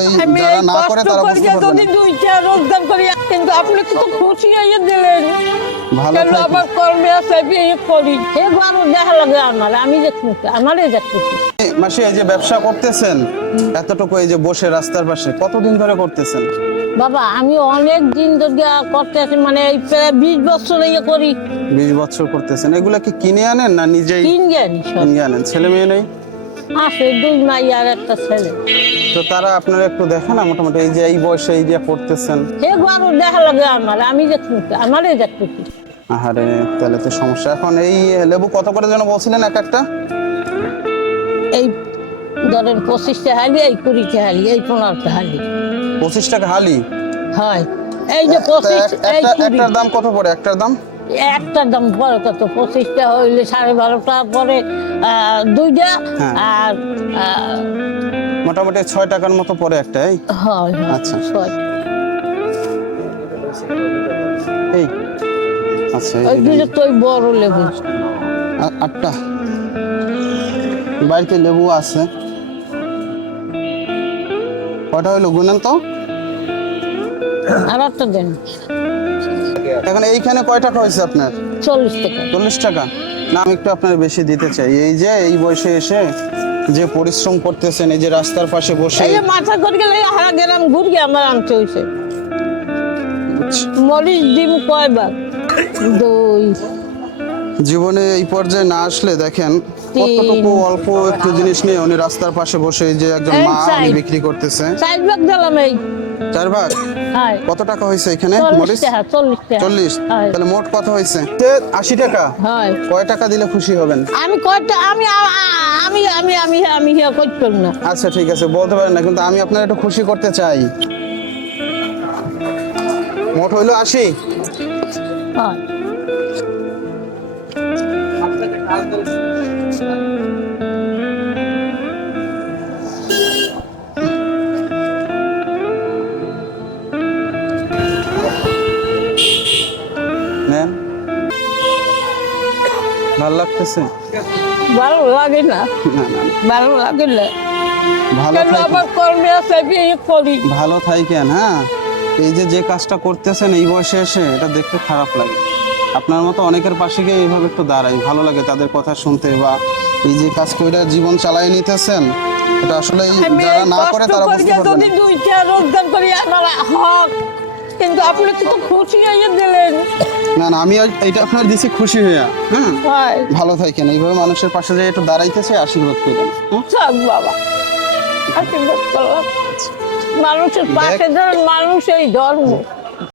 আসলে যারা না করে তারা বুঝতে পারবে না। দুইটা রোজগার করি কিন্তু আপনি তো খুশি হয়ে দিলেন। ভালো কেন আবার কর্মে আছে বিয়ে করি? এবারও দেখা লাগে আমার আমি যে খুশি আমারই যে খুশি। মাসি এই যে ব্যবসা করতেছেন এতটুকু এই যে বসে রাস্তার পাশে কতদিন ধরে করতেছেন? বাবা আমি অনেক দিন ধরে করতে আছি মানে এই প্রায় বিশ বছর ইয়ে করি। বিশ বছর করতেছেন। এগুলা কি কিনে আনেন না নিজেই? জ্ঞান সব। কিনে আনেন। ছেলে মেয়ে নেই? আছে দুই মাই আর একটা ছেলে। তো তারা আপনারা একটু দেখেন না মোটামুটি এই যে এই বয়সে এই যে করতেছেন এবারও দেখা লাগে আমার আমি যে আমারই খুশি আহারে তাহলে তো সমস্যা। এখন এই লেবু কত করে যেন বলছিলেন এক একটা? এই ধরেন পঁচিশটা হালি এই কুড়িটা হালি এই পনেরোটা হালি। পঁচিশ টাকা হালি? হয়। এই যে পঁচিশ একটার দাম কত পড়ে? একটার দাম? একটা দাম পরে কত পঁচিশটা হইলে সাড়ে বারোটা পরে দুইটা হ্যাঁ। আর মোটামুটি ছয় টাকার মতো পড়ে একটা এই? হয় আচ্ছা। ছয়। এই আচ্ছা এই দুইটা তো বড় লেবু। আটটা। বাড়িতে লেবু আছে। কটা হইল? গুনেন তো। আর একটা দেন। এখন এইখানে কয় টাকা হয়েছে আপনার? চল্লিশ টাকা। চল্লিশ টাকা? না আমি একটু আপনার বেশি দিতে চাই। এই যে এই বয়সে এসে যে পরিশ্রম করতেছেন এই যে রাস্তার পাশে বসে এই যে মাথা করে গেলে হারা গেলাম ঘুরি আমার আনতে হয়েছে মরিচ ডিম কয়বার? দুই জীবনে এই পর্যায়ে না আসলে দেখেন। কতটুকু অল্প একটু জিনিস নিয়ে উনি রাস্তার পাশে বসে যে একজন মা উনি বিক্রি করতেছে? চার ভাগ দিলাম এই। চার ভাগ? হ্যাঁ। কত টাকা হয়েছে এখানে? চল্লিশ তাহলে মোট কত হয়েছে? আশি টাকা? হয়। কয় টাকা দিলে খুশি হবেন? আমি কয়টা আমি আমি আমি আমি আমি করতাম না। আচ্ছা ঠিক আছে বলতে পারেন না কিন্তু আমি আপনার একটু খুশি করতে চাই। মোট হইল আশি? হয়। ভালো লাগতেছে? ভালো লাগে না। ভালো লাগে না। ভালো কেন কর্মে আছে করি? ভালো থাকেন হ্যাঁ? এই যে যে কাজটা করতেছেন এই বয়সে এসে এটা দেখতে খারাপ লাগে। আপনার মতো অনেকের পাশে গিয়ে এইভাবে একটু দাঁড়াই ভালো লাগে তাদের কথা শুনতে বা এই যে কাজ করে জীবন চালাই নিতেছেন এটা আসলে যারা না করে তারা বুঝতে পারবে না। কিন্তু আপনি তো খুশি হয়ে দিলেন না না আমি এটা আপনার দিছি খুশি হইয়া হ্যাঁ। ভালো থাকেন। এইভাবে মানুষের পাশে যে একটু দাঁড়াইতেছে আশীর্বাদ করবেন। হ্যাঁ? থাক বাবা আশীর্বাদ করলাম। মানুষের পাশে ধরেন মানুষ এই ধর্ম।